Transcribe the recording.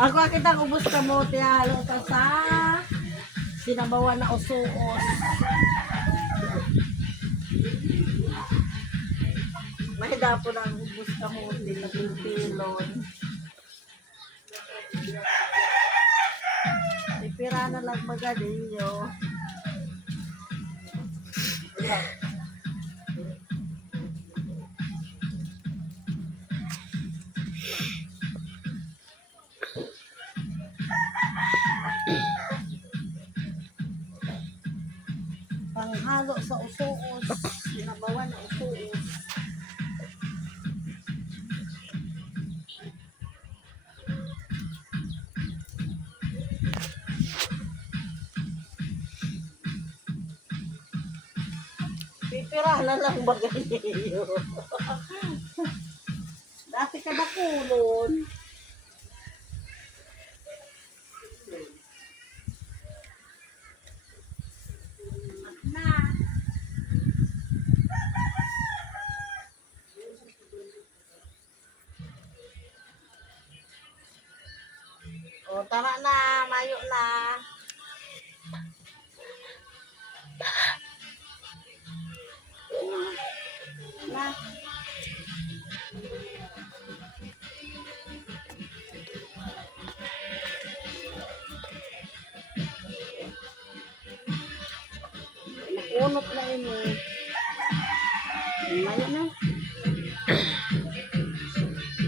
Ako kita ubos kamote halo ta sa sinabawan na usuos. May dapo ng ubos kamote na pilon. Ipira na lang magalinyo. Panghalo sa usuos, sinabawan na usuos. Pipira na lang bagalyo. Dati ka na kulon. Na. O, tara na, mayo na. Na. Nakunot na ini. Mayo